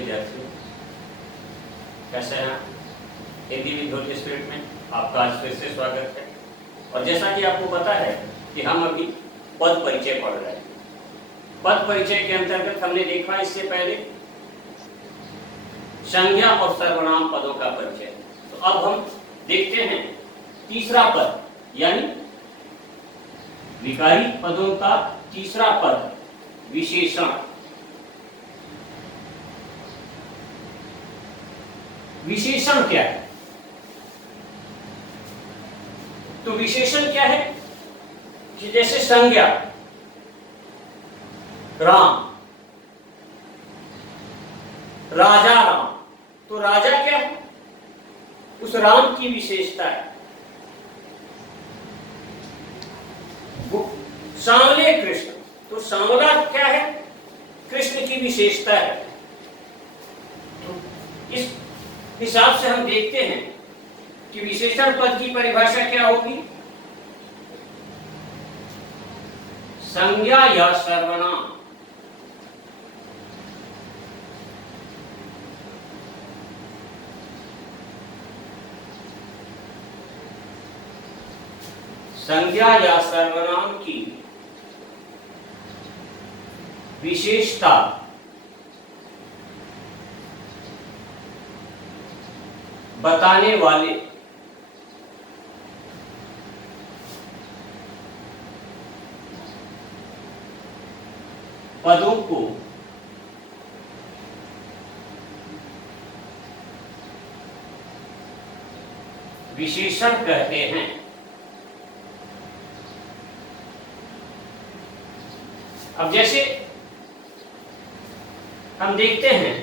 विद्यार्थियों, कैसे हैं आप? हिंदी विद्यार्थी स्पिरिट में आपका आज फिर से स्वागत है। और जैसा कि आपको पता है कि हम अभी पद परिचय पढ़ रहे हैं। पद परिचय के अंतर्गत हमने देखा इससे पहले संज्ञा और सर्वनाम पदों का परिचय। तो अब हम देखते हैं तीसरा पद, यानी विकारी पदों का तीसरा पद, विशेषण। विशेषण क्या है? तो विशेषण क्या है कि जैसे संज्ञा राम, राजा राम, तो राजा क्या है? उस राम की विशेषता है। सांवले कृष्ण, तो सांवला क्या है? कृष्ण की विशेषता है। तो इस हिसाब से हम देखते हैं कि विशेषण पद की परिभाषा क्या होगी? संज्ञा या सर्वनाम संज्ञा या सर्वनाम की विशेषता बताने वाले पदों को विशेषण कहते हैं। अब जैसे हम देखते हैं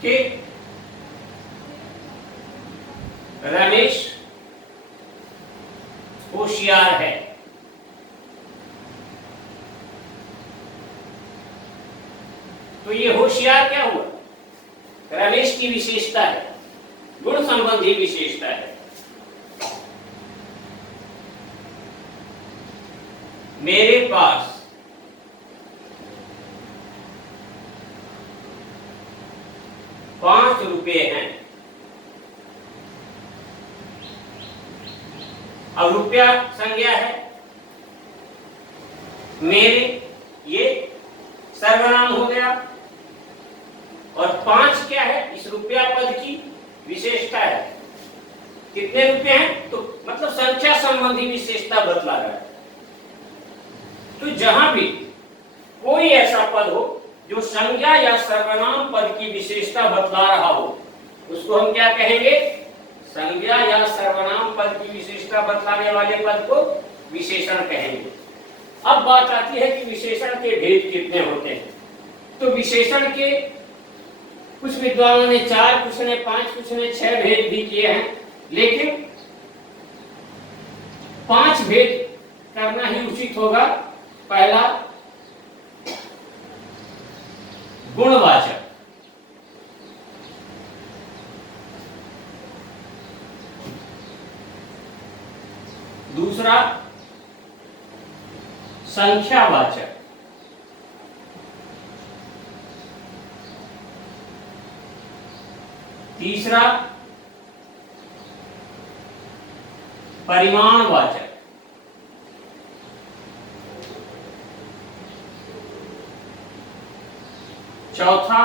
कि रमेश होशियार है, तो ये होशियार क्या हुआ? रमेश की विशेषता है, गुण संबंधी विशेषता है। मेरे पास ₹5 हैं। अब रुपया संज्ञा है, मेरे ये सर्वनाम हो गया, और 5 क्या है? इस रुपया पद की विशेषता है। कितने रुपए हैं? तो मतलब संख्या संबंधी विशेषता बतला रहा है। तो जहां भी कोई ऐसा पद हो जो संज्ञा या सर्वनाम पद की विशेषता बतला रहा हो, उसको हम क्या कहेंगे? संज्ञा या सर्वनाम पद की विशेषता बतलाने वाले पद को विशेषण कहेंगे। अब बात आती है कि विशेषण के भेद कितने होते हैं। तो विशेषण के कुछ विद्वानों ने 4, कुछ ने 5, कुछ ने 6 भेद भी किए हैं, लेकिन 5 भेद करना ही उचित होगा। पहला, गुणवाचक। दूसरा, संख्यावाचक। तीसरा, परिमाणवाचक। चौथा,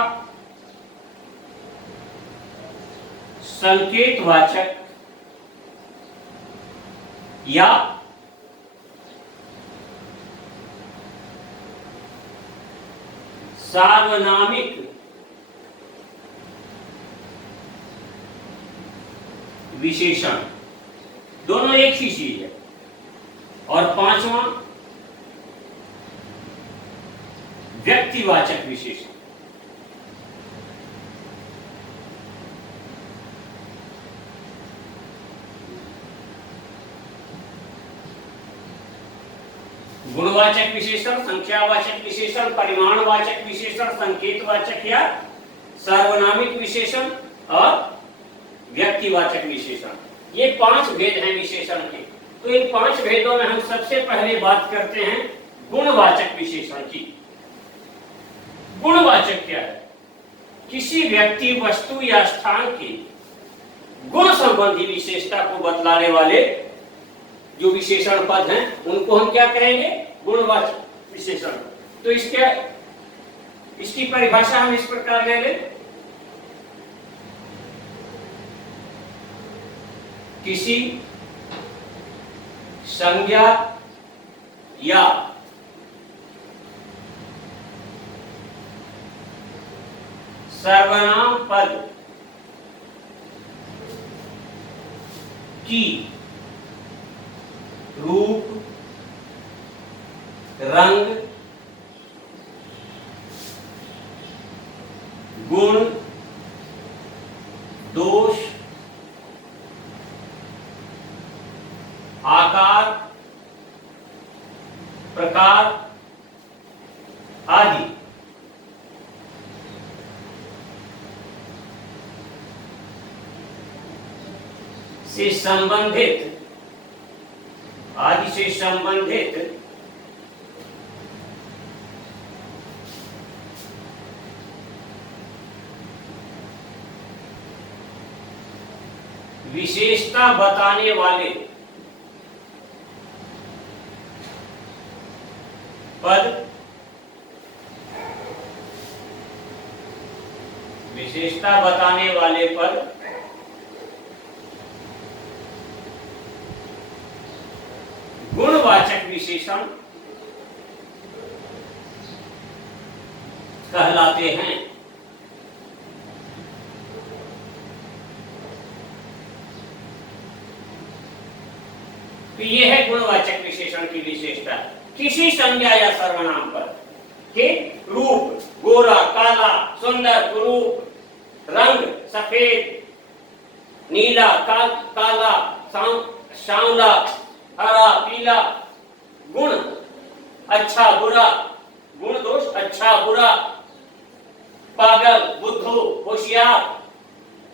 संकेतवाचक या सार्वनामिक विशेषण। दोनों एक ही चीज है। और 5वां, व्यक्तिवाचक विशेषण। गुणवाचक विशेषण, संख्यावाचक विशेषण, परिमाणवाचक विशेषण, संकेतवाचक या सार्वनामिक विशेषण और व्यक्तिवाचक विशेषण। ये 5 भेद हैं विशेषण के। तो इन 5 भेदों में हम सबसे पहले बात करते हैं गुणवाचक विशेषण की। गुणवाचक क्या है? किसी व्यक्ति, वस्तु या स्थान की गुण संबंधी विशेषता को बतलाने वाले जो विशेषण पद हैं उनको हम क्या कहेंगे? गुणवाचक विशेषण। तो इसकी परिभाषा हम इस प्रकार ले लें, किसी संज्ञा या सर्वनाम पद की रूप, रंग, गुण, दोष, आकार, प्रकार आदि से संबंधित विशेषता बताने वाले पद, विशेषता बताने वाले पद गुणवाचक विशेषण कहलाते हैं। तो ये है गुणवाचक विशेषण की विशेषता। किसी संज्ञा या सर्वनाम पद के रूप, गोरा, काला, सुंदर, कुरूप, रंग, सफेद, नीला, काला, सांवला, हरा, पीला, गुण, अच्छा, बुरा, गुण, दोष, अच्छा, बुरा, पागल, बुद्धू, होशियार,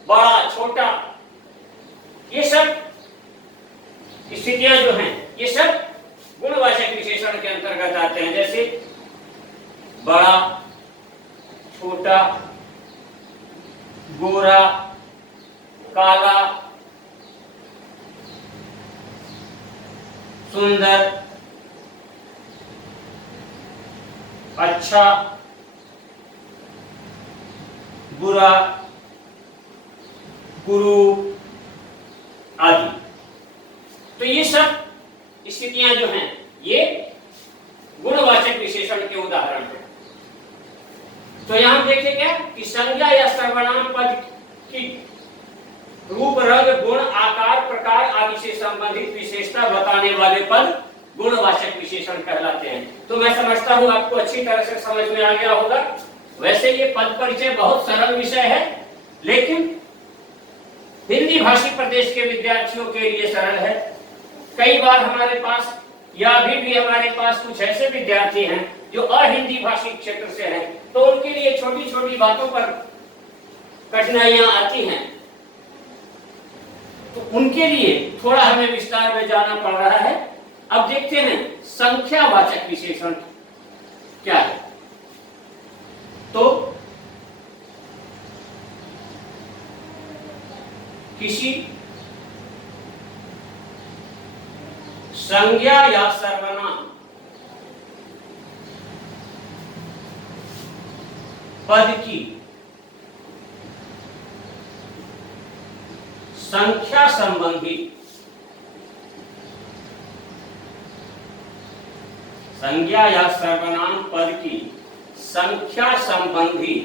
बड़ा, छोटा, ये सब स्थितियां जो हैं ये सब गुणवाचक विशेषण के अंतर्गत आते हैं। जैसे बड़ा, छोटा, गोरा, काला, सुंदर, अच्छा, बुरा, गुरु आदि। तो ये सब स्थितियां जो हैं ये गुणवाचक विशेषण के उदाहरण हैं। तो यहां देखिए क्या कि संज्ञा या सर्वनाम पद की रूप, रंग, गुण, आकार, प्रकार आदि से संबंधित विशेषता बताने वाले पद गुणवाचक विशेषण कहलाते हैं। तो मैं समझता हूं आपको अच्छी तरह से समझ में आ गया होगा। वैसे ये पद परिचय बहुत सरल विषय है, लेकिन हिंदी भाषी प्रदेश के विद्यार्थियों के लिए सरल है। कई बार हमारे पास या अभी भी हमारे पास कुछ ऐसे विद्यार्थी हैं जो अहिंदी भाषी क्षेत्र से हैं, तो उनके लिए छोटी छोटी बातों पर कठिनाइयां आती हैं, तो उनके लिए थोड़ा हमें विस्तार में जाना पड़ रहा है। अब देखते हैं संख्यावाचक विशेषण क्या है। तो किसी संज्ञा या सर्वनाम पद की संख्या संबंधी संज्ञा या सर्वनाम पद की संख्या संबंधी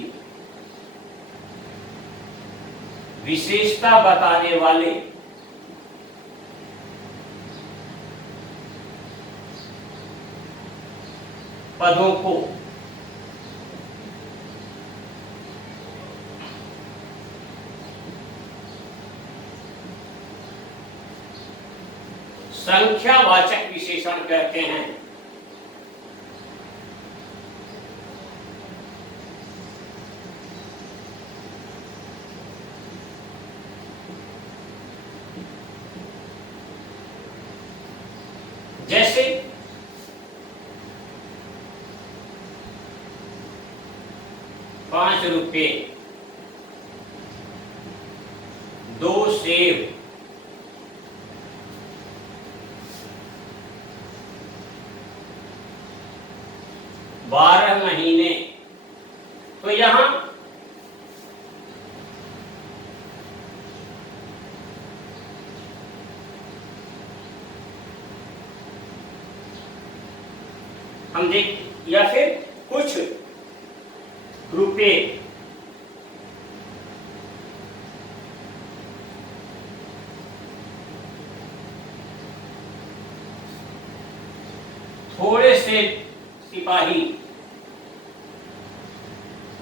विशेषता बताने वाले पदों को संख्यावाचक विशेषण कहते हैं। जैसे रुपए, 2 सेब, 12 महीने। तो यहां हम देख, या फिर कुछ रुपए, थोड़े से सिपाही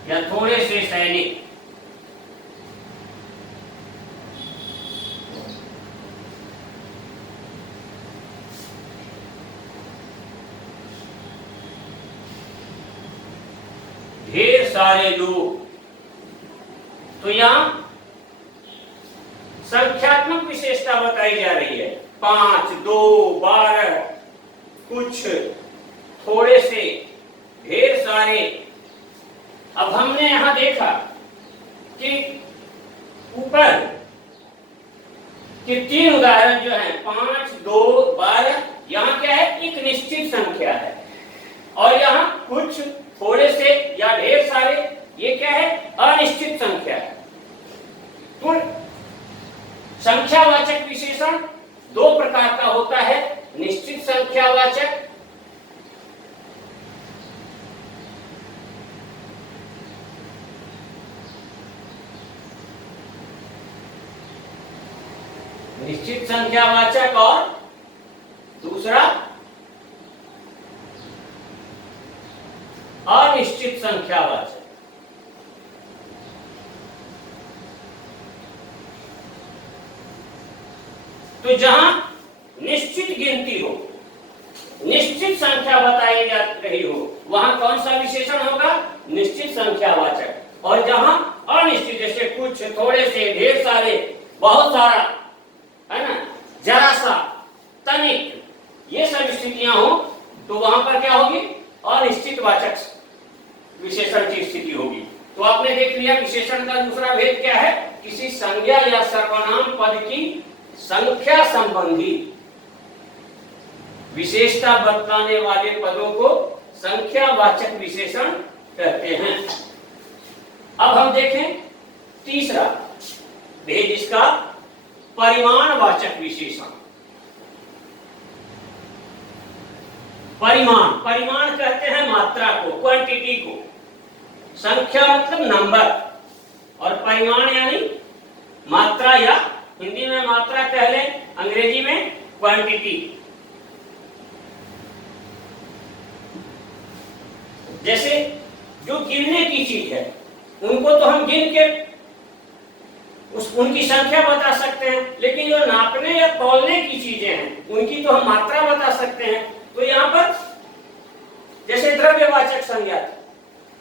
या थोड़े से सैनिक, ढेर सारे लोग। तो यहां संख्यात्मक विशेषता बताई जा रही है, 5, 2, 12, कुछ, थोड़े से, ढेर सारे। अब हमने यहां देखा कि ऊपर के 3 उदाहरण जो हैं, 5, 2, 12, यहां क्या है, एक निश्चित संख्या है, और यहां कुछ, थोड़े से या ढेर सारे, ये क्या है, अनिश्चित संख्या है। तो संख्यावाचक विशेषण 2 प्रकार का होता है, निश्चित संख्यावाचक और दूसरा अनिश्चित संख्यावाचक। तो जहां निश्चित गिनती हो, निश्चित संख्या बताई जा रही हो, वहां कौन सा विशेषण होगा, निश्चित संख्यावाचक। और जहां अनिश्चित, जैसे कुछ, थोड़े से, ढेर सारे, बहुत सारा, है ना, जरा सा, तनिक, ये सब स्थितियां हो, तो वहां पर क्या होगी, अनिश्चित वाचक विशेषण की स्थिति होगी। तो आपने देख लिया विशेषण का दूसरा भेद क्या है, किसी संज्ञा या सर्वनाम पद की संख्या संबंधी विशेषता बतलाने वाले पदों को संख्यावाचक विशेषण कहते हैं। अब हम देखें तीसरा भेद इसका, परिमाणवाचक विशेषण। परिमाण कहते हैं मात्रा को, क्वांटिटी को। संख्या मतलब नंबर, और परिमाण यानी मात्रा, या हिंदी में मात्रा कह लें, अंग्रेजी में क्वांटिटी। जैसे जो गिनने की चीज है, उनको तो हम गिन के उनकी संख्या बता सकते हैं, लेकिन जो नापने या तौलने की चीजें हैं, उनकी तो हम मात्रा बता सकते हैं। तो यहाँ पर जैसे द्रव्यवाचक संज्ञा,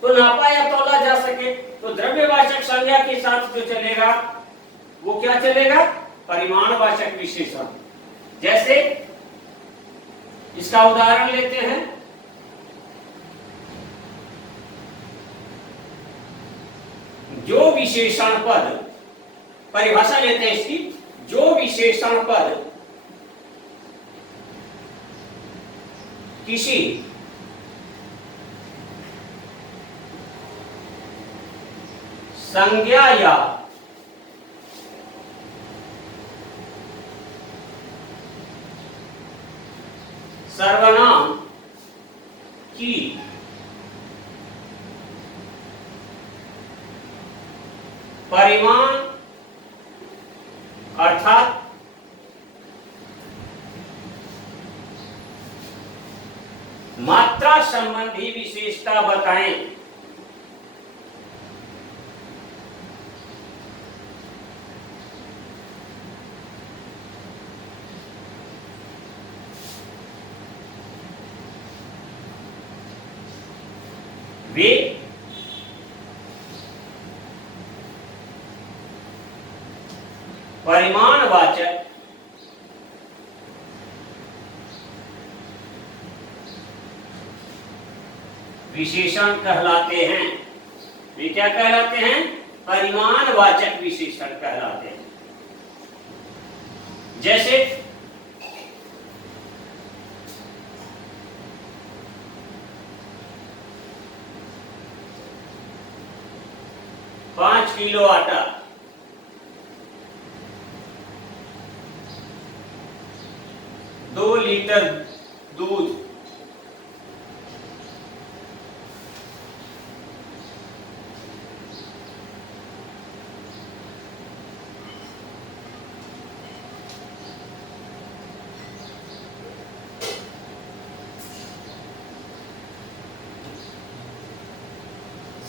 तो नापा या तौला जा सके, तो द्रव्यवाचक संज्ञा के साथ जो चलेगा वो क्या चलेगा, परिमाणवाचक विशेषण। जैसे इसका उदाहरण लेते हैं, जो विशेषण पद, परिभाषा लेते हैं इसकी, जो विशेषण पद किसी संज्ञा या सर्वनाम की परिमाण अर्थात मात्रा संबंधी विशेषता बताएं, वे परिमाणवाचक विशेषण कहलाते हैं। वे क्या कहलाते हैं? परिमाणवाचक विशेषण कहलाते हैं। जैसे 5 किलो आटा, 2 लीटर दूध,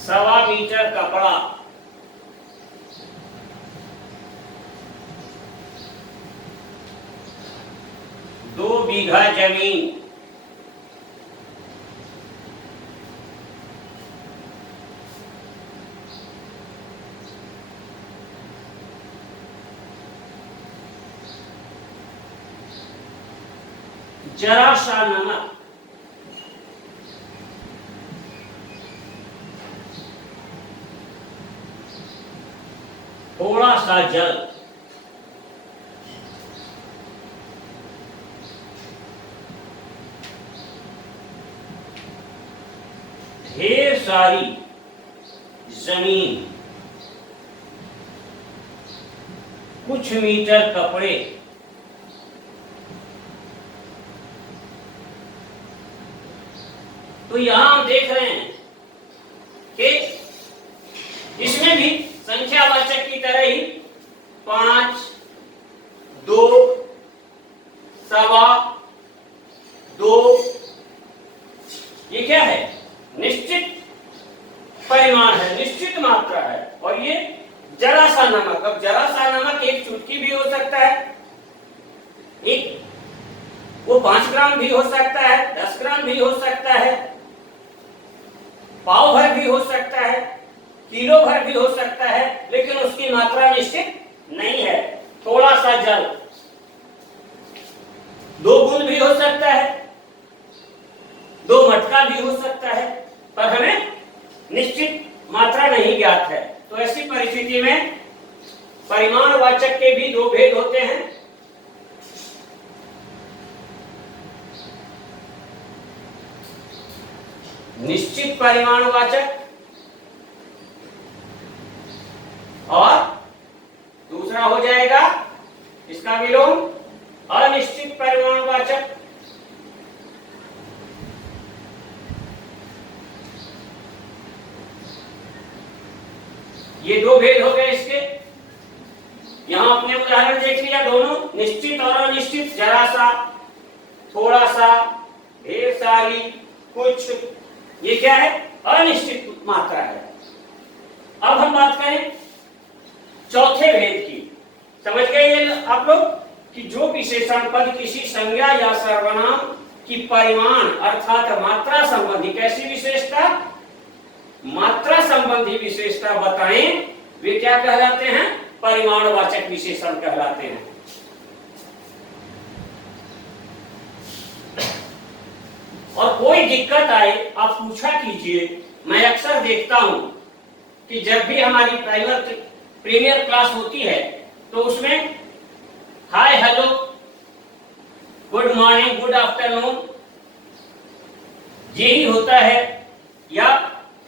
सवा मीटर कपड़ा, 2 बीघा जमीन, जरा सा नमक, थोड़ा सा जल, ढेर सारी जमीन, कुछ मीटर कपड़े, तो यहां हम देख रहे हैं कि इसमें भी संख्यावाचक की तरह ही 5, 2, सवा, 2, ये क्या है? निश्चित परिमाण है, निश्चित मात्रा है। और ये जरा सा नमक, अब जरा सा नमक 1 चुटकी भी हो सकता है, एक वो 5 ग्राम भी हो सकता है, 10 ग्राम भी हो सकता है, पाव भर भी हो सकता है, किलो भर भी हो सकता है, लेकिन उसकी मात्रा निश्चित नहीं है। थोड़ा सा जल, 2 बूंद भी हो सकता है, 2 मटका भी हो सकता है, पर हमें निश्चित मात्रा नहीं ज्ञात है। तो ऐसी परिस्थिति में परिमाणवाचक के भी 2 भेद होते हैं। निश्चित परिमाणवाचक और दूसरा हो जाएगा इसका विलोम अनिश्चित परिमाणवाचक। ये 2 भेद हो गए इसके। यहां अपने उदाहरण देख लिया, दोनों निश्चित और अनिश्चित, जरा सा, थोड़ा सा, ढेर सारी, कुछ, ये क्या है? अनिश्चित मात्रा है। अब हम बात करें चौथे भेद की। समझ गए ये आप लोग कि जो विशेषण पद किसी संज्ञा या सर्वनाम की परिमाण अर्थात मात्रा संबंधी, कैसी विशेषता? मात्रा संबंधी विशेषता बताएं, वे क्या कहलाते हैं? परिमाणवाचक विशेषण कहलाते हैं। और कोई दिक्कत आए आप पूछा कीजिए। मैं अक्सर देखता हूं कि जब भी हमारी प्रीमियर क्लास होती है तो उसमें hi, hello, good morning, good afternoon यही होता है, या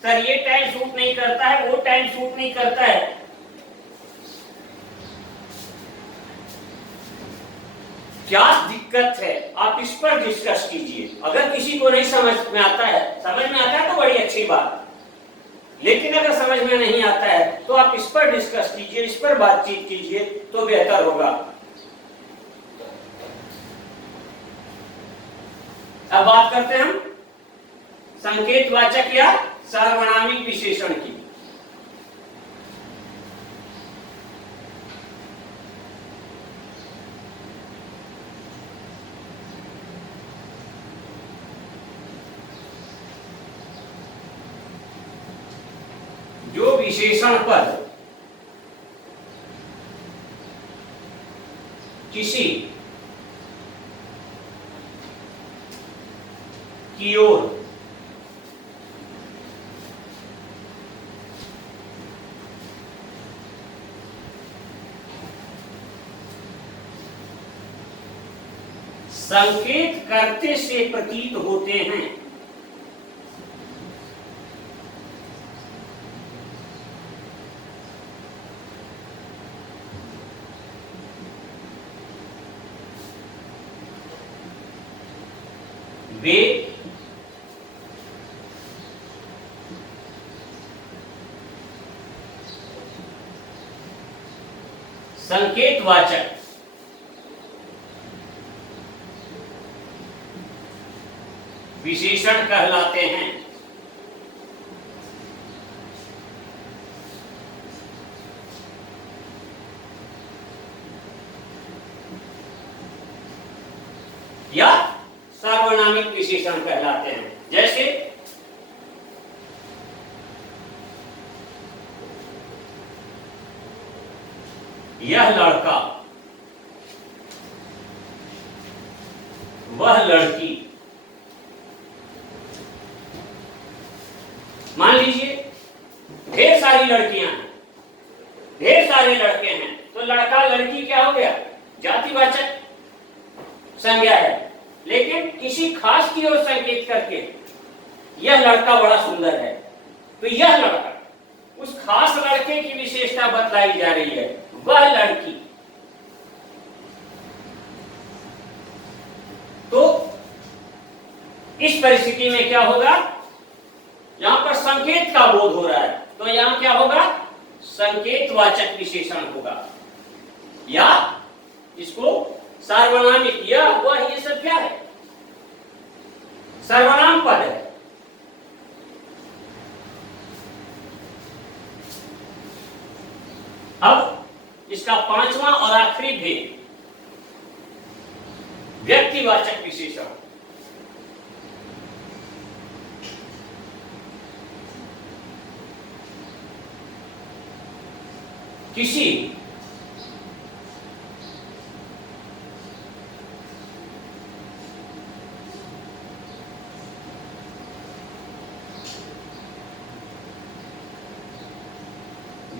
सर ये टाइम सूट नहीं करता है, वो टाइम सूट नहीं करता है। क्या दिक्कत है? आप इस पर डिस्कस कीजिए। अगर किसी को नहीं समझ में आता है, समझ में आता है तो बड़ी अच्छी बात, लेकिन अगर समझ में नहीं आता है तो आप इस पर डिस्कस कीजिए, इस पर बातचीत कीजिए तो बेहतर होगा। अब बात करते हैं हम संकेतवाचक या सार्वनामिक विशेषण की। जो विशेषण पद किसी की ओर संकेत करते से प्रतीत होते हैं। वे संकेतवाचक विशेषण कहलाते हैं। या सार्वनामिक विशेषण कहलाते हैं। जैसे यह लड़का, वह लड़की। मान लीजिए ढेर सारी लड़कियां हैं, ढेर सारे लड़के हैं, तो लड़का लड़की क्या हो गया? जातिवाचक संज्ञा है। लेकिन किसी खास की ओर संकेत करके यह लड़का बड़ा सुंदर है, तो यह लड़का, उस खास लड़के की विशेषता बतलाई जा रही है, वह लड़की। तो इस परिस्थिति में क्या होगा? यहां पर संकेत का बोध हो रहा है, तो यहां क्या होगा? संकेतवाचक विशेषण होगा। या इसको सार्वनामिक, या वह, ये सब क्या है? सर्वनाम पद है। अब इसका पांचवा और आखिरी भेद, व्यक्तिवाचक विशेषण। किसी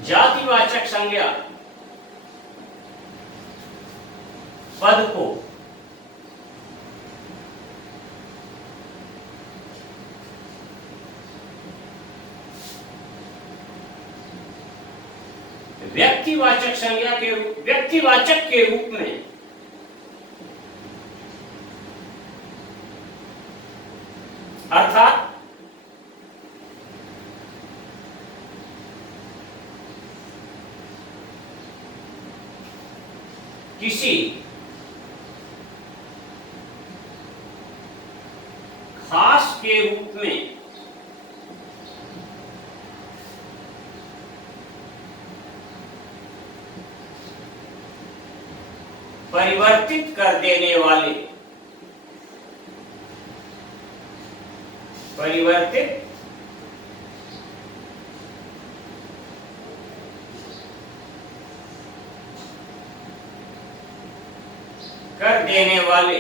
जातिवाचक संज्ञा पद को व्यक्तिवाचक संज्ञा के रूप, व्यक्तिवाचक के रूप में अर्थात किसी खास के रूप में परिवर्तित कर देने वाले, परिवर्तित कर देने वाले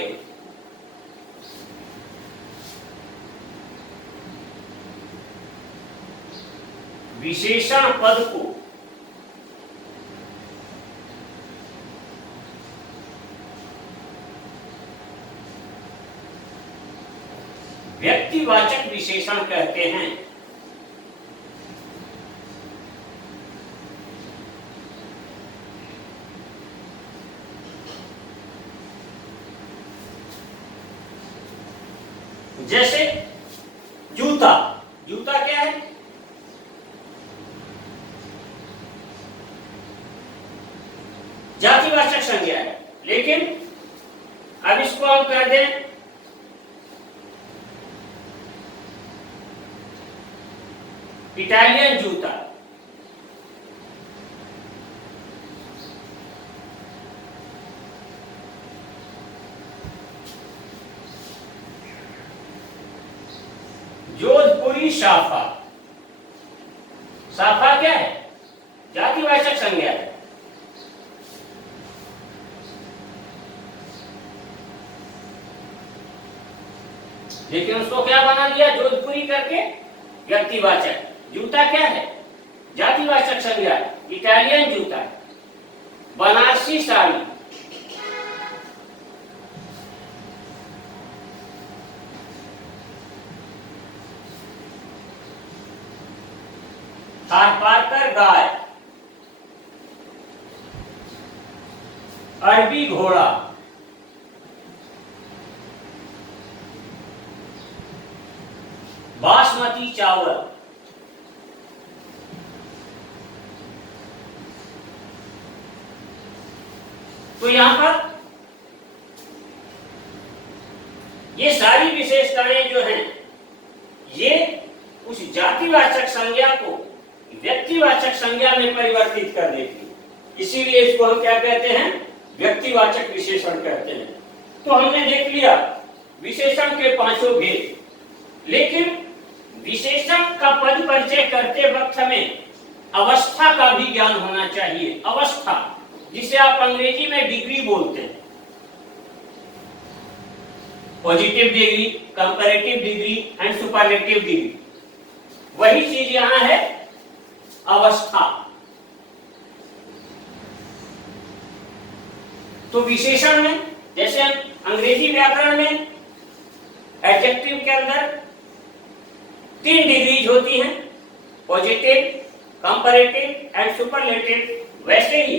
विशेषण पद को व्यक्तिवाचक विशेषण कहते हैं। जैसे जूता, जूता क्या है? जातिवाचक संज्ञा है, लेकिन अब इसको हम कर दें इटालियन जूता। जोधपुरी साफा, साफा क्या है? जातिवाचक संज्ञा है। लेकिन उसको क्या बना दिया? जोधपुरी करके व्यक्तिवाचक। जूता क्या है? जातिवाचक संज्ञा, इटालियन जूता। बनारसी साड़ी, अरबी घोड़ा, बासमती चावल, तो यहां पर ये सारी विशेषताएं जो हैं ये उस जातिवाचक संज्ञा को व्यक्तिवाचक संज्ञा में परिवर्तित कर देती है। इसीलिए इसको हम क्या कहते हैं? व्यक्तिवाचक विशेषण कहते हैं। तो हमने देख लिया विशेषण के पांचों भेद, लेकिन विशेषण का पद परिचय करते वक्त हमें अवस्था का भी ज्ञान होना चाहिए। अवस्था, जिसे आप अंग्रेजी में डिग्री बोलते हैं, positive degree, comparative degree and superlative degree, वही चीज यहां है अवस्था। तो विशेषण में जैसे अंग्रेजी व्याकरण में एडजेक्टिव के अंदर 3 डिग्रीज होती हैं, पॉजिटिव, कंपैरेटिव एंड सुपरलेटिव, वैसे ही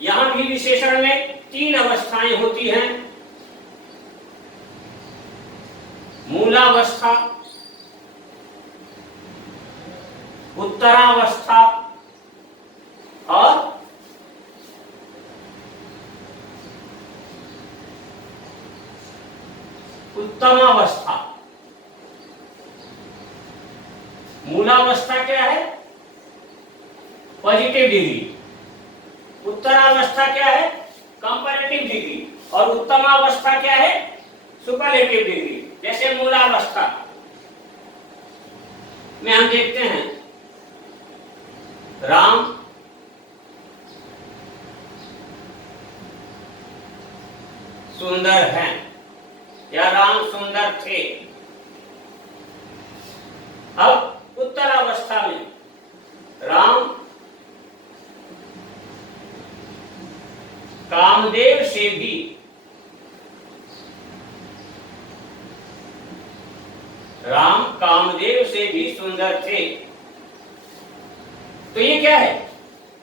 यहां भी विशेषण में 3 अवस्थाएं होती हैं, मूलावस्था, उत्तरावस्था और उत्तमावस्था। मूलावस्था क्या है? Positive degree. उत्तरावस्था क्या है? Comparative degree. और उत्तमावस्था क्या है? Superlative degree. जैसे मूलावस्था में हम देखते हैं राम सुंदर हैं या राम सुंदर थे। अब उत्तरावस्था में राम कामदेव से भी सुंदर थे। तो ये क्या है?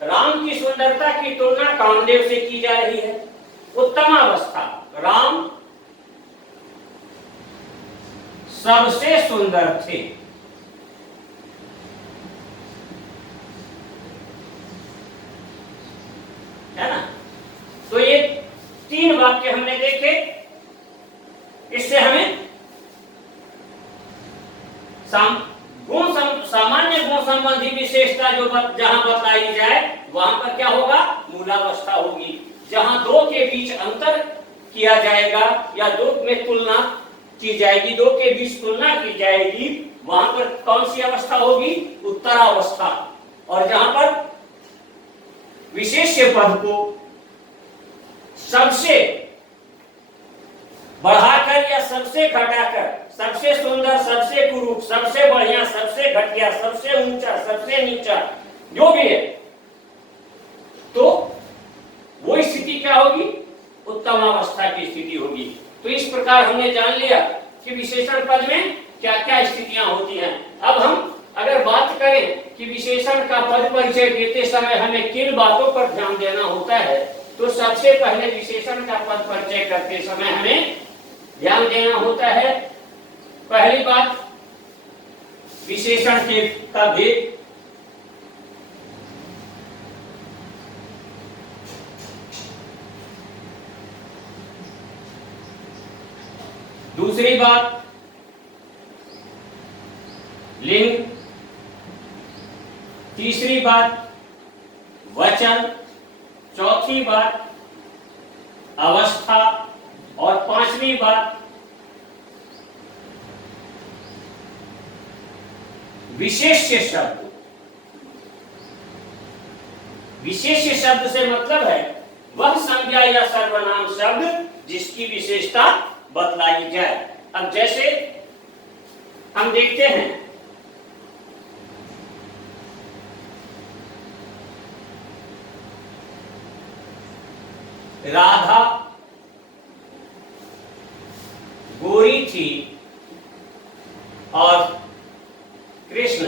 राम की सुंदरता की तुलना कामदेव से की जा रही है। उत्तमावस्था, राम सबसे सुंदर थे। है ना? तो ये 3 वाक्य हमने देखे। इससे हमें सामान्य गुण संबंधी विशेषता जो जहां बताई जाए वहां पर क्या होगा? मूलावस्था होगी। जहां 2 के बीच अंतर किया जाएगा या 2 में तुलना की जाएगी, 2 के बीच तुलना की जाएगी, वहां पर कौन सी अवस्था होगी? उत्तरावस्था। और जहां पर विशेष्य पद को सबसे बढ़ाकर या सबसे घटाकर, सबसे सुंदर, सबसे कुरूप, सबसे बढ़िया, सबसे घटिया, सबसे ऊंचा, सबसे नीचा, जो भी है, तो वो स्थिति क्या होगी? उत्तमावस्था की स्थिति होगी। तो इस प्रकार हमने जान लिया कि विशेषण पद में क्या क्या स्थितियां होती हैं। अब हम अगर बात करें कि विशेषण का पद परिचय देते समय हमें किन बातों पर ध्यान देना होता है, तो सबसे पहले विशेषण का पद परिचय करते समय हमें ध्यान देना होता है, पहली बात, विशेषण के का भेद। दूसरी बात, लिंग। तीसरी बात, वचन। चौथी बात, अवस्था। और 5वीं बात, विशेष्य शब्द। विशेष्य शब्द से मतलब है वह संज्ञा या सर्वनाम शब्द जिसकी विशेषता बतलाई जाए। अब जैसे हम देखते हैं राधा गोरी थी और कृष्ण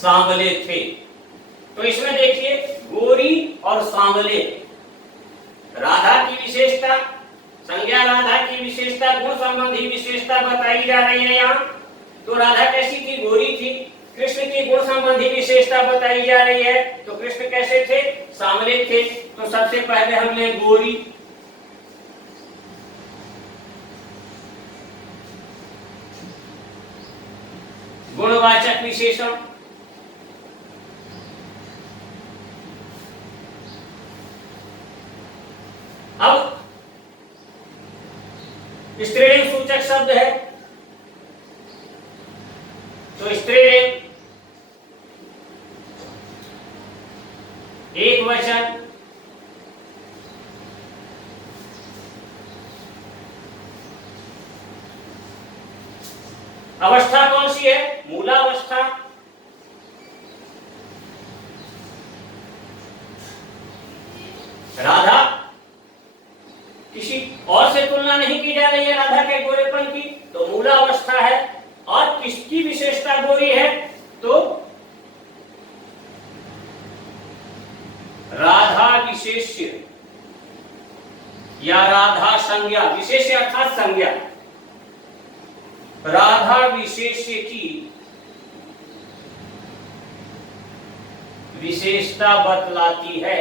सांवले थे। तो इसमें देखिए गोरी और सांवले, राधा की विशेषता, संज्ञा राधा की विशेषता, गुण संबंधी विशेषता बताई जा रही है यहाँ। तो राधा कैसी थी? गोरी थी। कृष्ण की गुण संबंधी विशेषता बताई जा रही है, तो कृष्ण कैसे थे? सांवले थे। तो सबसे पहले हमने गोरी, गुणवाचक विशेषण, अब स्त्रीलिंग सूचक शब्द है, तो स्त्रीलिंग एक वचन, अवस्था कौन सी है? मूलावस्था। राधा, किसी और से तुलना नहीं की जा रही है राधा के गोरेपन की, तो मूलावस्था है। और किसकी विशेषता गोरी है? तो राधा विशेष्य या राधा संज्ञा, विशेष्य अर्थात संज्ञा, राधा विशेष्य की विशेषता बतलाती है।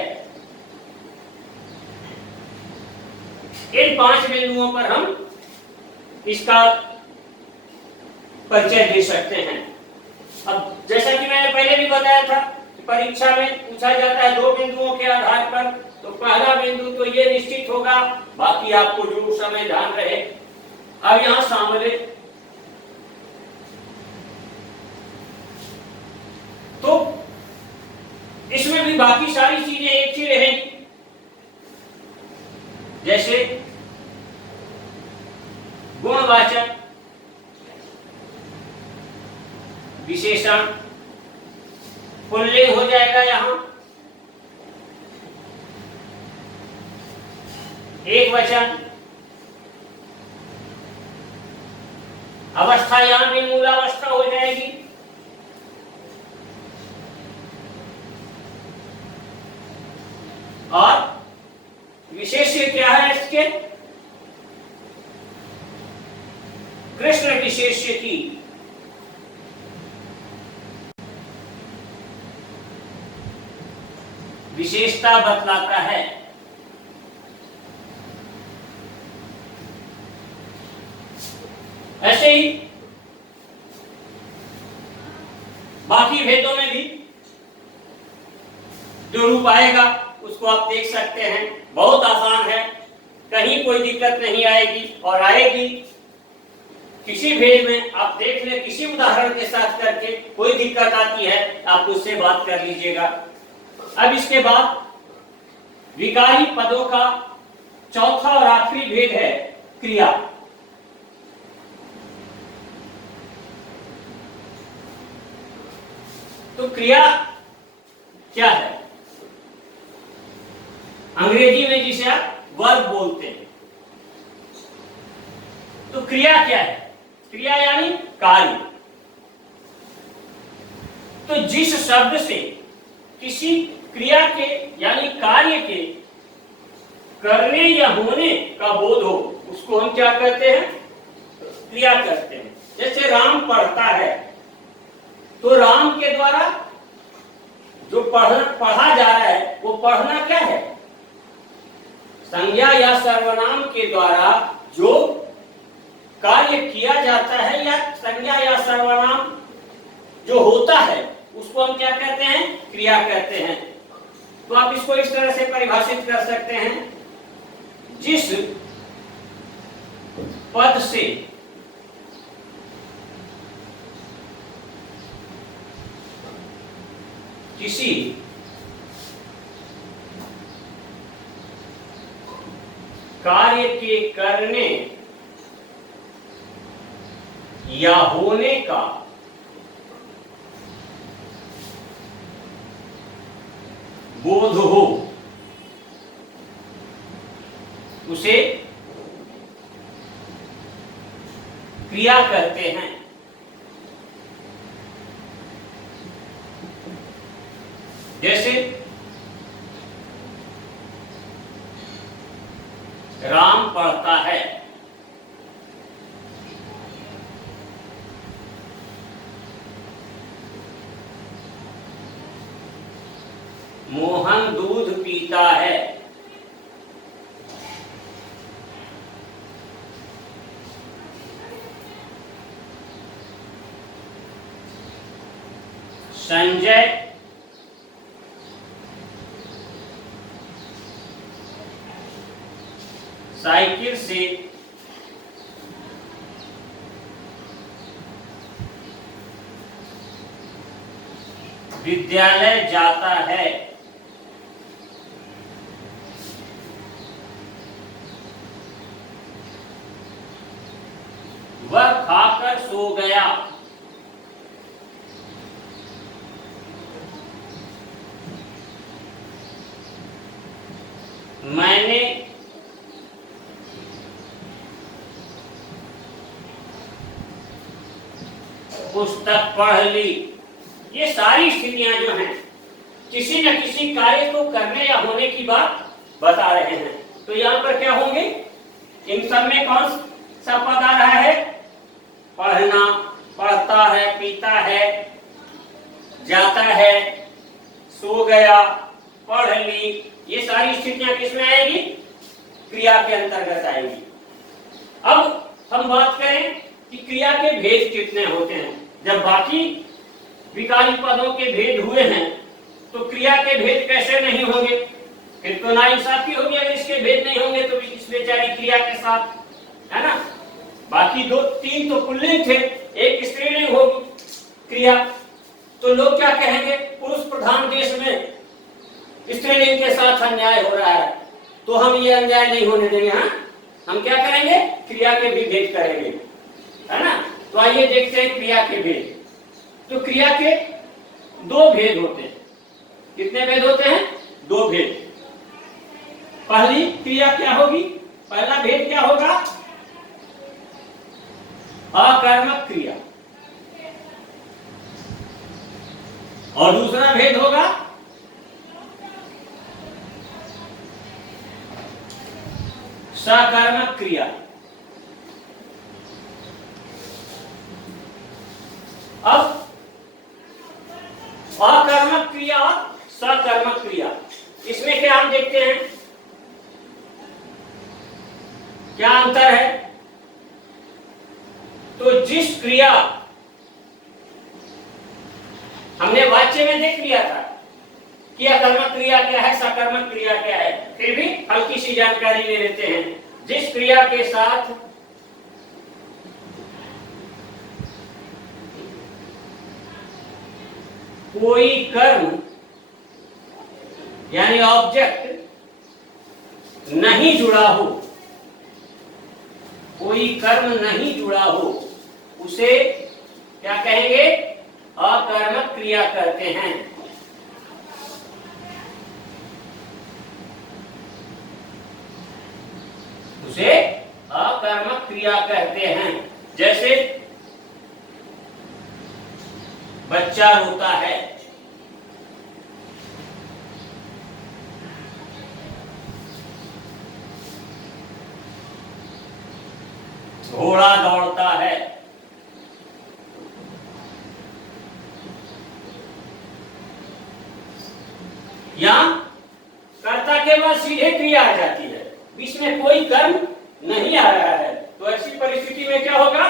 इन 5 बिंदुओं पर हम इसका परिचय दे सकते हैं। अब जैसा कि मैंने पहले भी बताया था, परीक्षा में पूछा जाता है 2 बिंदुओं के आधार पर, तो पहला बिंदु तो ये निश्चित होगा, बाकी आपको जो समय ध्यान रहे। अब यहां सांवले, तो इसमें भी बाकी सारी चीजें एक ही रहेंगी, जैसे गुणवाचक विशेषण पुल्लिंग हो जाएगा, यहां एक वचन, अवस्था यहां भी मूलावस्था हो जाएगी, और विशेष्य क्या है इसके? कृष्ण विशेष्य की विशेषता बतलाता है। ऐसे ही बाकी भेदों में भी जो रूप आएगा उसको आप देख सकते हैं, बहुत आसान है, कहीं कोई दिक्कत नहीं आएगी। और आएगी किसी भेद में आप देख ले, किसी उदाहरण के साथ करके कोई दिक्कत आती है आप उससे बात कर लीजिएगा। अब इसके बाद विकारी पदों का चौथा और आखिरी भेद है क्रिया। तो क्रिया क्या है? अंग्रेजी में जिसे आप वर्ब बोलते हैं, तो क्रिया क्या है? क्रिया यानी कार्य। तो जिस शब्द से किसी क्रिया के यानी कार्य के करने या होने का बोध हो, उसको हम क्या कहते हैं? क्रिया कहते हैं। जैसे राम पढ़ता है, तो राम के द्वारा जो पढ़ा जा रहा है, वो पढ़ना क्या है? संज्ञा या सर्वनाम के द्वारा जो कार्य किया जाता है या संज्ञा या सर्वनाम जो होता है, उसको हम क्या कहते हैं? क्रिया कहते हैं। तो आप इसको इस तरह से परिभाषित कर सकते हैं, जिस पद से किसी कार्य के करने या होने का बोध हो, उसे क्रिया कहते हैं। मोहन दूध पीता है। संजय साइकिल से विद्यालय जाता है। वह खाकर सो गया। मैंने पुस्तक पढ़ ली। ये सारी स्थितियां जो हैं किसी न किसी कार्य को करने या होने की बात बता रहे हैं। तो यहां पर क्या होंगे, इन सब में कौन सा पद आ रहा है? पढ़ना, पढ़ता है, पीता है, जाता है, सो गया, पढ़ ली। ये सारी स्थितियां किसमें आएगी? क्रिया के अंतर्गत आएगी। अब हम बात करें कि क्रिया के भेद कितने होते हैं। जब बाकी विकल्प पदों के भेद हुए हैं तो क्रिया के भेद कैसे नहीं होंगे? फिर तो नाइंसाफी होगी अगर इसके भेद नहीं होंगे तो इस बेचारी क्रिया के साथ, है ना। बाकी दो तीन तो पुल्लिंग थे, एक स्त्रीलिंग होगी क्रिया। तो लोग क्या कहेंगे? पुरुष प्रधान देश में स्त्रीलिंग के साथ अन्याय हो रहा है, तो हम ये अन्याय नहीं होने देंगे। हाँ, हम क्या करेंगे? क्रिया के भी भेद करेंगे, है ना। तो आइए देखते हैं क्रिया के भेद। तो क्रिया के दो भेद होते हैं। कितने भेद होते हैं? दो भेद। पहली क्रिया क्या होगी? पहला भेद क्या होगा? अकर्मक क्रिया। और दूसरा भेद होगा सकर्मक क्रिया। अब अकर्मक क्रिया और सकर्मक क्रिया, इसमें क्या हम देखते हैं? क्या अंतर है? तो जिस क्रिया हमने वाक्य में देख लिया था कि अकर्मक क्रिया क्या है, सकर्मक क्रिया क्या है, फिर भी हल्की सी जानकारी ले लेते हैं। जिस क्रिया के साथ कोई कर्म यानी ऑब्जेक्ट नहीं जुड़ा हो, कोई कर्म नहीं जुड़ा हो, उसे क्या कहेंगे? अकर्मक क्रिया कहते हैं। उसे अकर्मक क्रिया कहते हैं। जैसे बच्चा रोता है, घोड़ा दौड़ता है, यहां कर्ता के बाद सीधे क्रिया आ जाती है, बीच में कोई कर्म नहीं आ रहा है। तो ऐसी परिस्थिति में क्या होगा?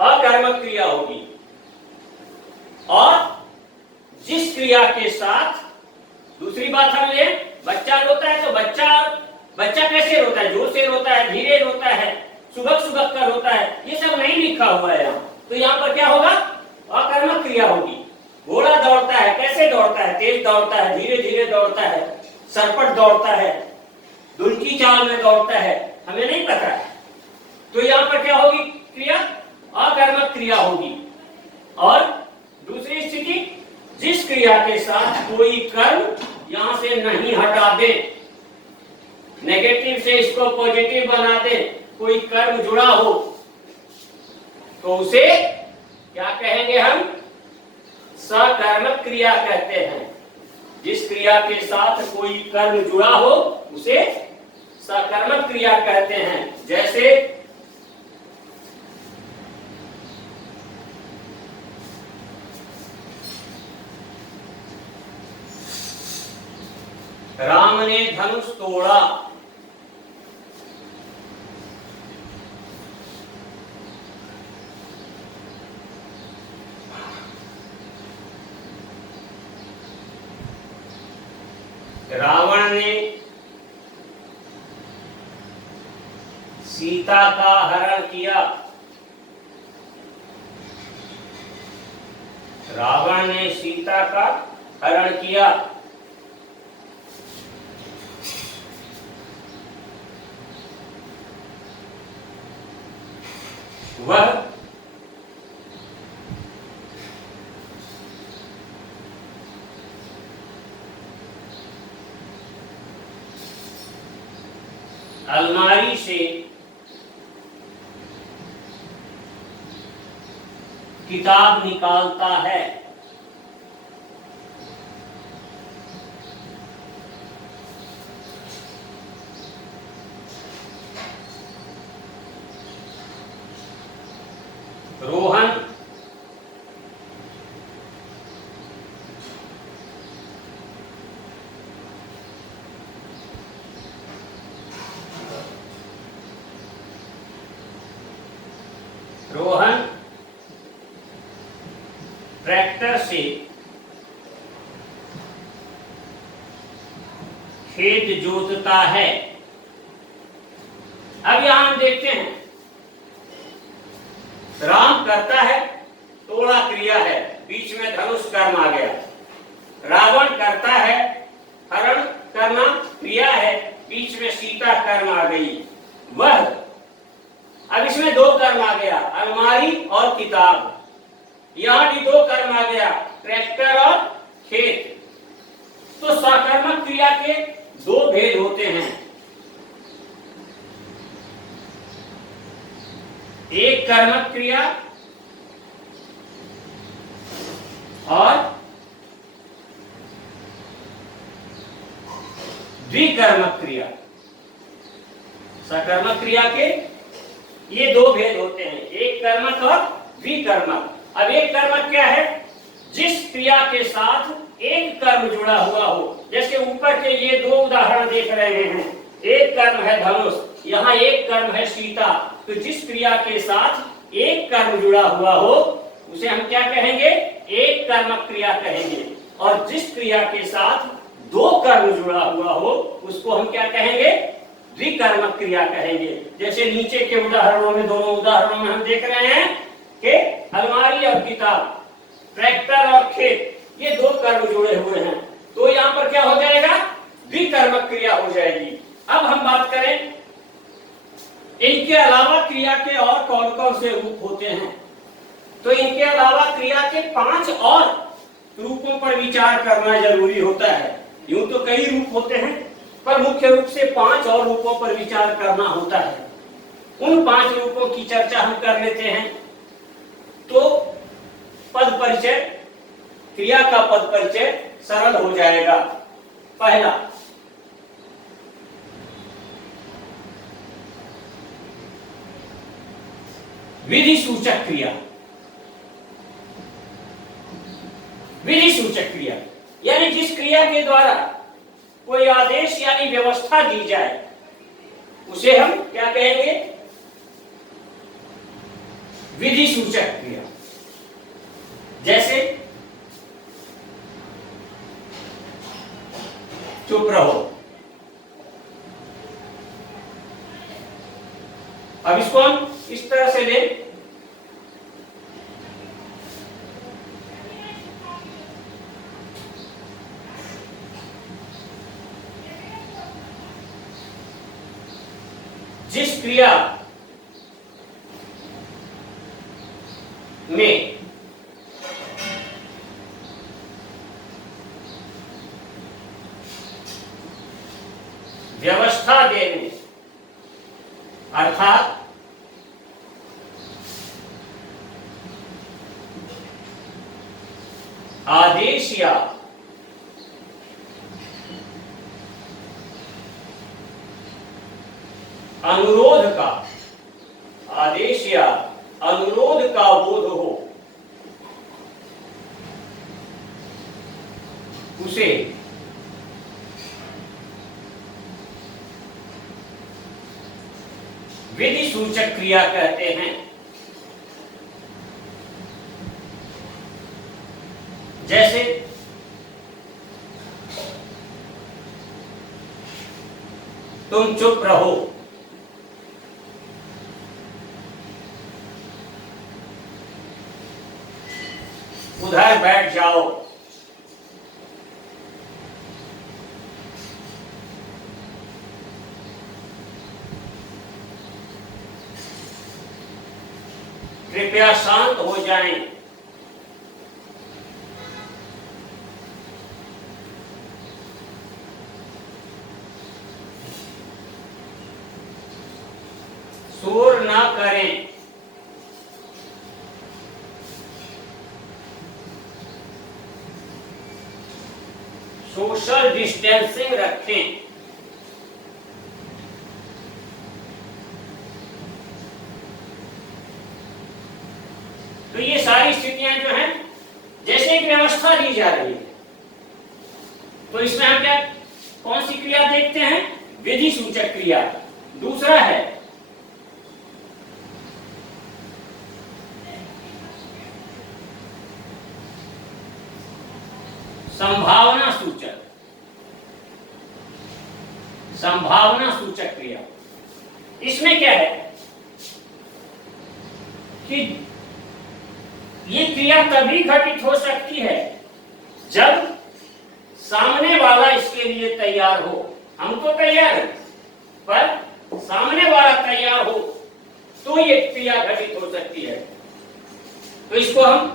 अकर्मक क्रिया होगी। और जिस क्रिया के साथ, दूसरी बात हम ले, बच्चा रोता है तो बच्चा कैसे रोता है? जोर से रोता है, धीरे रोता है, सुबह सुबह कर रोता है, ये सब नहीं लिखा हुआ है यहाँ। तो यहाँ पर क्या होगा? अकर्मक क्रिया होगी। घोड़ा दौड़ता है, कैसे दौड़ता है? तेज दौड़ता है, धीरे धीरे दौड़ता है, सरपट दौड़ता है, दुल्की चाल में दौड़ता है, हमें नहीं पता है। तो यहाँ पर क्या होगी? क्रिया अकर्मक क्रिया होगी। और दूसरी स्थिति, जिस क्रिया के साथ कोई कर्म यहां से नहीं हटा दे, नेगेटिव से इसको पॉजिटिव बना दे, कोई कर्म जुड़ा हो, तो उसे क्या कहेंगे? हम सकर्मक क्रिया कहते हैं। जिस क्रिया के साथ कोई कर्म जुड़ा हो उसे सकर्मक क्रिया कहते हैं। जैसे राम ने धनुष तोड़ा। रावण ने सीता का हरण किया। रावण ने सीता का हरण किया। वह अलमारी से किताब निकालता है। रोहन रोहन ट्रैक्टर से खेत जोतता है। अब यहां हम देखते हैं, राम करता है, तोड़ा क्रिया है, बीच में धनुष कर्म आ गया। रावण करता है, हरण करना क्रिया है, बीच में सीता कर्म आ गई। वह, अब इसमें दो कर्म आ गया, अलमारी और किताब। यहां भी दो कर्म आ गया, ट्रैक्टर और खेत। तो सकर्मक क्रिया के दो भेद होते हैं, एक कर्मक क्रिया और द्विकर्मक क्रिया। सकर्मक क्रिया के ये दो भेद होते हैं, एक कर्मक और द्विकर्मक। अब एक कर्मक क्या है? जिस क्रिया के साथ एक कर्म जुड़ा हुआ हो। जैसे ऊपर के ये दो उदाहरण देख रहे हैं, एक कर्म है धनुष, यहाँ एक कर्म है सीता। तो जिस क्रिया के साथ एक कर्म जुड़ा हुआ हो उसे हम क्या कहेंगे? एक कर्मक क्रिया कहेंगे। और जिस क्रिया के साथ दो कर्म जुड़ा हुआ हो उसको हम क्या कहेंगे? द्विकर्मक क्रिया कहेंगे। जैसे नीचे के उदाहरणों में, दोनों उदाहरणों में हम देख रहे हैं कि अलमारी और किताब, ट्रैक्टर और खेत, ये दो कर्म जुड़े हुए हैं। तो यहाँ पर क्या हो जाएगा? द्विकर्मक क्रिया हो जाएगी। अब हम बात करें इनके अलावा क्रिया के और कौन कौन से रूप होते हैं। तो इनके अलावा क्रिया के 5 और रूपों पर विचार करना जरूरी होता है। यूं तो कई रूप होते हैं, पर मुख्य रूप से 5 और रूपों पर विचार करना होता है। उन 5 रूपों की चर्चा हम कर लेते हैं। तो पद परिचय, क्रिया का पद परिचय सरल हो जाएगा। पहला, विधि सूचक क्रिया। विधि सूचक क्रिया यानी जिस क्रिया के द्वारा कोई आदेश यानी व्यवस्था दी जाए उसे हम क्या कहेंगे? विधि सूचक क्रिया। जैसे चुप रहो। अब इसको हम इस तरह से लें, जिस क्रिया में व्यवस्था देने अर्थात आदेश या अनुरोध का, आदेश या अनुरोध का बोध हो उसे सूचक क्रिया कहते हैं। जैसे तुम चुप रहो, उधर बैठ जाओ, कृपया शांत हो जाएं, शोर ना करें, सोशल डिस्टेंसिंग रखें। तो ये सारी स्थितियां जो हैं, जैसे एक व्यवस्था दी जा रही है, तो इसमें हम क्या कौन सी क्रिया देखते हैं? विधि सूचक क्रिया। दूसरा है संभावना सूचक, संभावना सूचक क्रिया। इसमें क्या है कि ये क्रिया तभी घटित हो सकती है जब सामने वाला इसके लिए तैयार हो। हम तो तैयार हैं, पर सामने वाला तैयार हो तो ये क्रिया घटित हो सकती है। तो इसको हम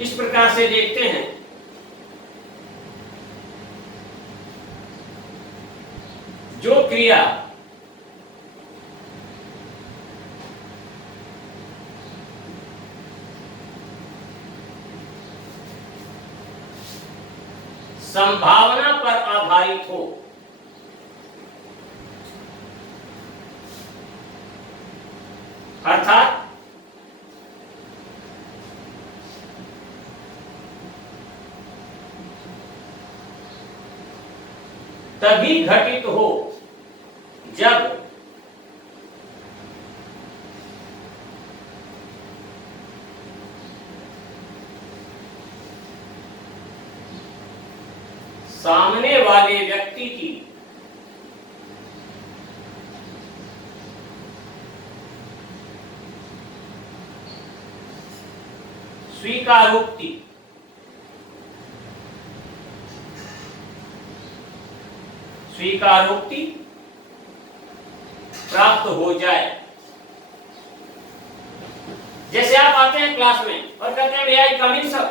इस प्रकार से देखते हैं। जो क्रिया संभावना पर आधारित हो, अर्थात तभी घटित हो जब सामने वाले व्यक्ति की स्वीकारोक्ति प्राप्त हो जाए। जैसे आप आते हैं क्लास में और कहते हैं भैया कम इन सर,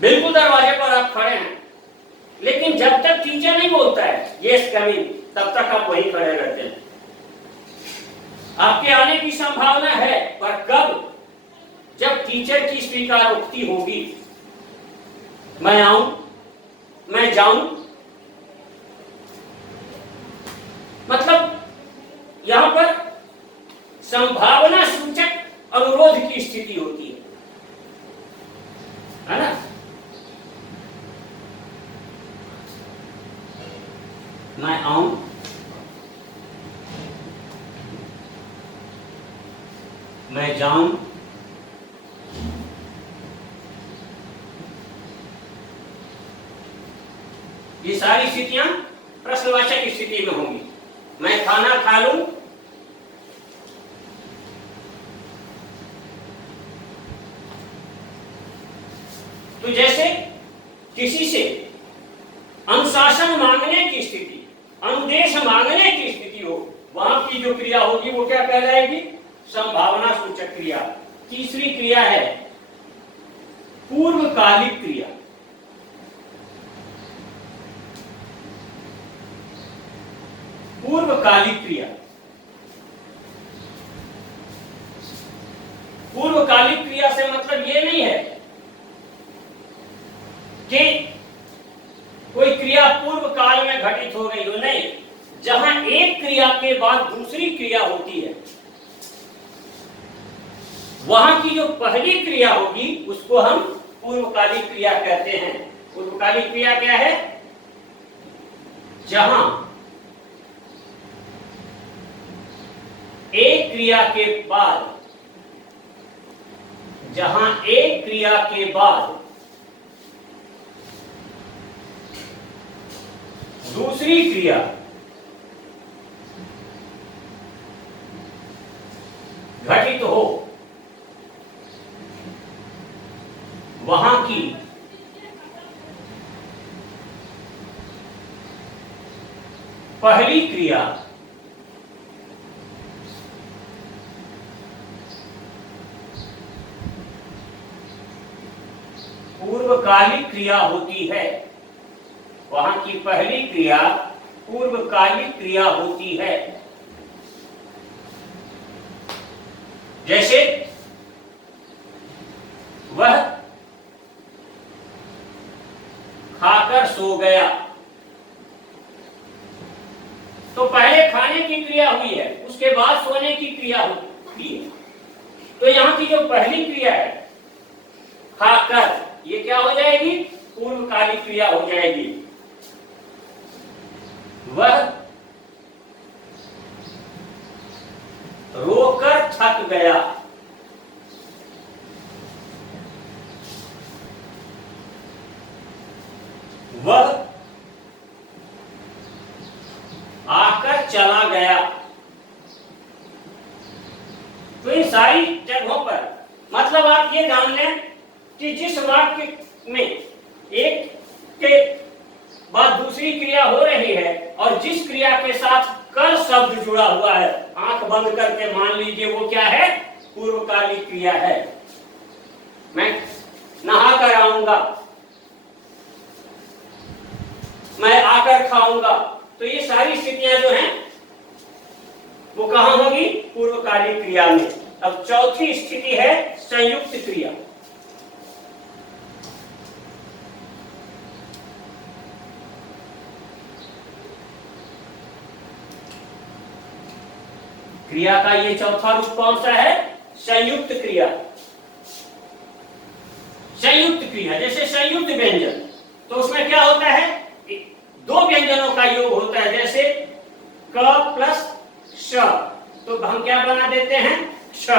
बिल्कुल दरवाजे पर आप खड़े हैं, लेकिन जब तक टीचर नहीं बोलता है यस कम इन, तब तक आप वहीं खड़े रहते हैं। आपके आने की संभावना है, पर कब? जब टीचर की स्वीकारोक्ति होगी, मैं आऊं, मैं जाऊं। मतलब यहां पर संभावना सूचक अनुरोध की स्थिति होती है ना? मैं आऊं, मैं जाऊं, ये सारी स्थितियां प्रश्नवाचक स्थिति में होंगी। मैं खाना खा लूं, तो जैसे किसी से अनुशासन मांगने की स्थिति, अनुदेश मांगने की स्थिति हो, वहां की जो क्रिया होगी वो क्या कहलाएगी? संभावना सूचक क्रिया। तीसरी क्रिया है पूर्वकालिक क्रिया। पूर्वकालिक क्रिया, पूर्वकालिक क्रिया से मतलब ये नहीं है कि कोई क्रिया पूर्व काल में घटित हो गई हो, नहीं। जहां एक क्रिया के बाद दूसरी क्रिया होती है, वहां की जो पहली क्रिया होगी उसको हम पूर्वकालिक क्रिया कहते हैं। पूर्वकालिक क्रिया क्या है? जहां एक क्रिया के बाद दूसरी क्रिया घटित हो, वहां की पहली क्रिया पूर्वकालिक क्रिया होती है। वहां की पहली क्रिया पूर्वकालिक क्रिया होती है। जैसे वह खाकर सो गया, तो पहले खाने की क्रिया हुई है, उसके बाद सोने की क्रिया हुई है। तो यहां की जो पहली क्रिया है खाकर, ये क्या हो जाएगी? पूर्वकालिक क्रिया हो जाएगी। वह रोकर थक गया, वह आकर चला गया। तो इन सारी जगहों पर मतलब आप ये जान लें कि जिस वाक्य में एक के बाद दूसरी क्रिया हो रही है और जिस क्रिया के साथ कर शब्द जुड़ा हुआ है, आंख बंद करके मान लीजिए वो क्या है? पूर्वकालिक क्रिया है। मैं नहा कर आऊंगा, मैं आकर खाऊंगा, तो ये सारी स्थितियां जो हैं वो कहां होगी? पूर्वकालिक क्रिया में। अब चौथी स्थिति है संयुक्त क्रिया। क्रिया का ये चौथा रूप कौन सा है? संयुक्त क्रिया। संयुक्त क्रिया जैसे संयुक्त व्यंजन, तो उसमें क्या होता है? दो व्यंजनों का योग होता है। जैसे क प्लस श, तो हम क्या बना देते हैं? श,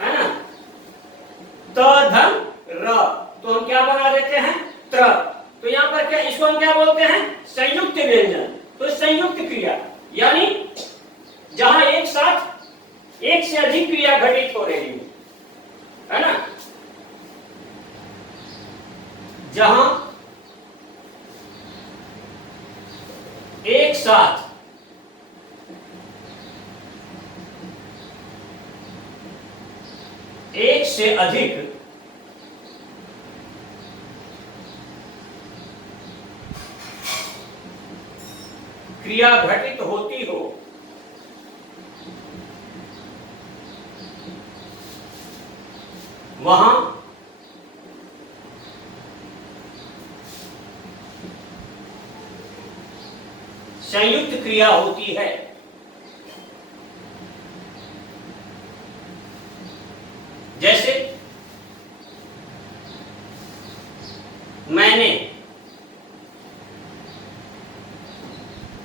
है ना। त धन र, तो हम क्या बना देते हैं? त्र। तो यहां पर क्या, इसको हम क्या बोलते हैं? संयुक्त व्यंजन। तो संयुक्त क्रिया यानी जहां एक साथ एक से अधिक क्रिया घटित हो रही है ना। जहां एक साथ एक से अधिक क्रिया घटित होती हो, वहां संयुक्त क्रिया होती है। जैसे मैंने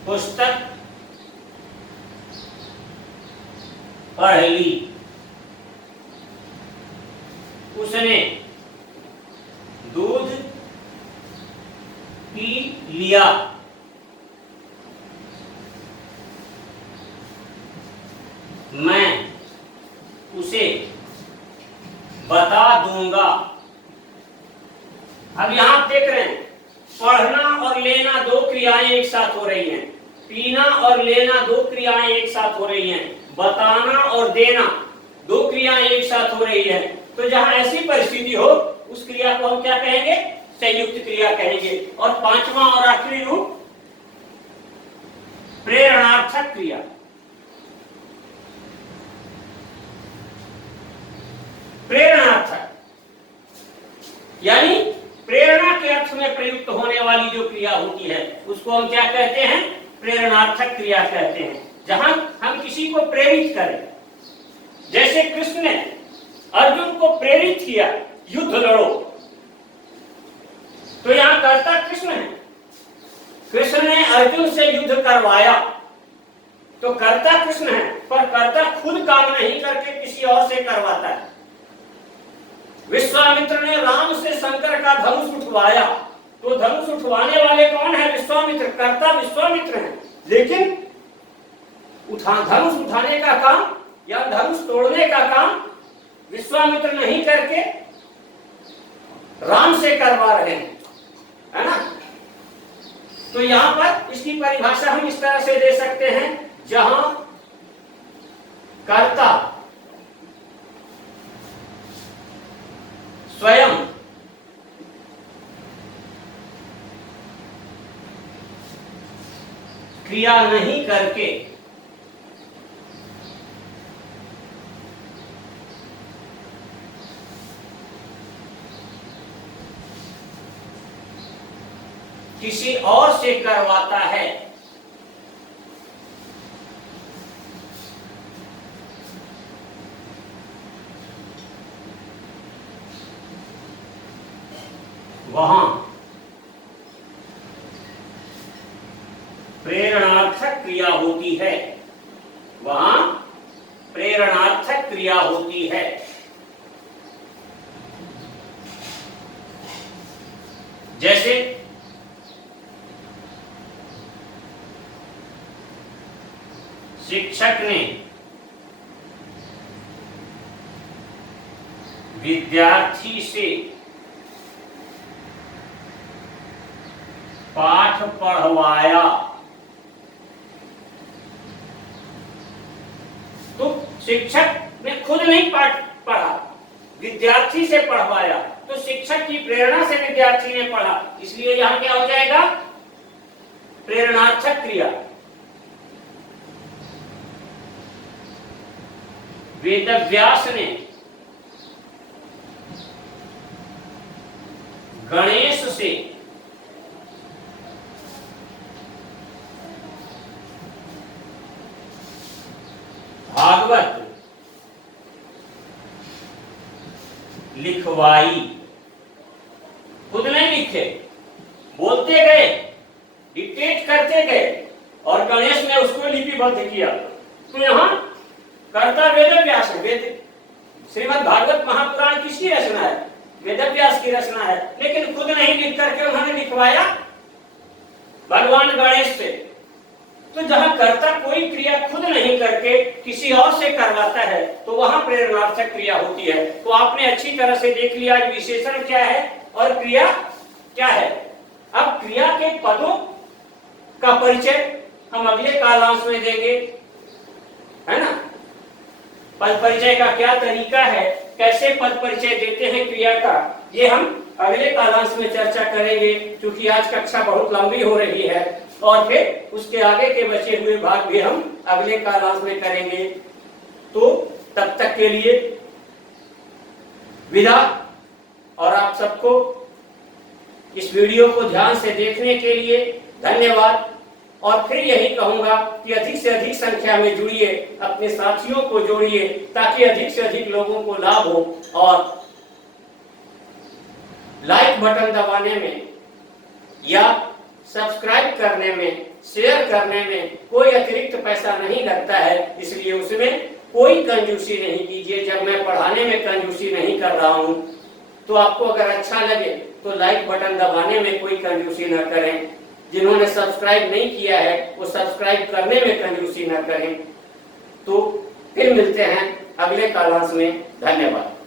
पुस्तक पढ़ ली, उसने दूध पी लिया, मैं उसे बता दूंगा। अब यहां आप देख रहे हैं पढ़ना और लेना दो क्रियाएं एक साथ हो रही हैं, पीना और लेना दो क्रियाएं एक साथ हो रही हैं, बताना और देना दो क्रियाएं एक साथ हो रही है। तो जहां ऐसी परिस्थिति हो उस क्रिया को हम क्या कहेंगे? संयुक्त क्रिया कहेंगे। और पांचवा और आखिरी रूप प्रेरणार्थक क्रिया। प्रेरणार्थक यानी प्रेरणा के अर्थ में प्रयुक्त होने वाली जो क्रिया होती है उसको हम क्या कहते हैं? प्रेरणार्थक क्रिया कहते हैं। जहां हम किसी को प्रेरित करें, जैसे कृष्ण ने अर्जुन को प्रेरित किया युद्ध लड़ो, तो यहां कर्ता कृष्ण है, कृष्ण ने अर्जुन से युद्ध करवाया तो कर्ता कृष्ण है, पर कर्ता खुद काम नहीं करके किसी और से करवाता है। विश्वामित्र ने राम से शंकर का धनुष उठवाया तो धनुष उठवाने वाले कौन है? विश्वामित्र। कर्ता विश्वामित्र है, लेकिन धनुष उठाने का काम या धनुष तोड़ने का काम विश्वामित्र नहीं करके राम से करवा रहे हैं, है ना। तो यहां पर इसकी परिभाषा हम इस तरह से दे सकते हैं, जहां कर्ता स्वयं क्रिया नहीं करके किसी और से करवाता है, वहां प्रेरणार्थक क्रिया होती है, वहां प्रेरणार्थक क्रिया होती है। जैसे शिक्षक ने विद्यार्थी से पाठ पढ़वाया तो शिक्षक ने खुद नहीं पाठ पढ़ा, विद्यार्थी से पढ़वाया, तो शिक्षक की प्रेरणा से विद्यार्थी ने पढ़ा, इसलिए यहां क्या हो जाएगा? प्रेरणार्थक क्रिया। वेदव्यास ने गणेश से भागवत लिखवाई, खुद नहीं लिखे, बोलते गए, डिक्टेट करते गए और गणेश ने उसको लिपिबद्ध किया। तो यहां कर्ता वेदव्यास है। श्रीमद् भागवत महापुराण किसकी रचना है? वेदव्यास की रचना है, लेकिन खुद नहीं लिख करके उन्होंने लिखवाया भगवान गणेश से। तो जहां कर्ता कोई क्रिया खुद नहीं करके किसी और से करवाता है तो वहां प्रेरणार्थक क्रिया होती है। तो आपने अच्छी तरह से देख लिया विशेषण क्या है और क्रिया क्या है। अब क्रिया के पदों का परिचय हम अगले कालांश में देंगे, है ना। पद परिचय का क्या तरीका है, कैसे पद परिचय देते हैं क्रिया का, ये हम अगले कालांश में चर्चा करेंगे, क्योंकि आज कक्षा बहुत लंबी हो रही है और फिर उसके आगे के बचे हुए भाग भी हम अगले कालांश में करेंगे। तो तब तक के लिए विदा, और आप सबको इस वीडियो को ध्यान से देखने के लिए धन्यवाद। और फिर यही कहूंगा कि अधिक से अधिक संख्या में जुड़िए, अपने साथियों को जोड़िए, ताकि अधिक से अधिक लोगों को लाभ हो। और लाइक बटन दबाने में या सब्सक्राइब करने में, शेयर करने में कोई अतिरिक्त पैसा नहीं लगता है, इसलिए उसमें कोई कंजूसी नहीं कीजिए। जब मैं पढ़ाने में कंजूसी नहीं कर रहा हूं, तो आपको अगर अच्छा लगे तो लाइक बटन दबाने में कोई कंजूसी न करें। जिन्होंने सब्सक्राइब नहीं किया है वो सब्सक्राइब करने में कंजूसी न करें। तो फिर मिलते हैं अगले कालांश में। धन्यवाद।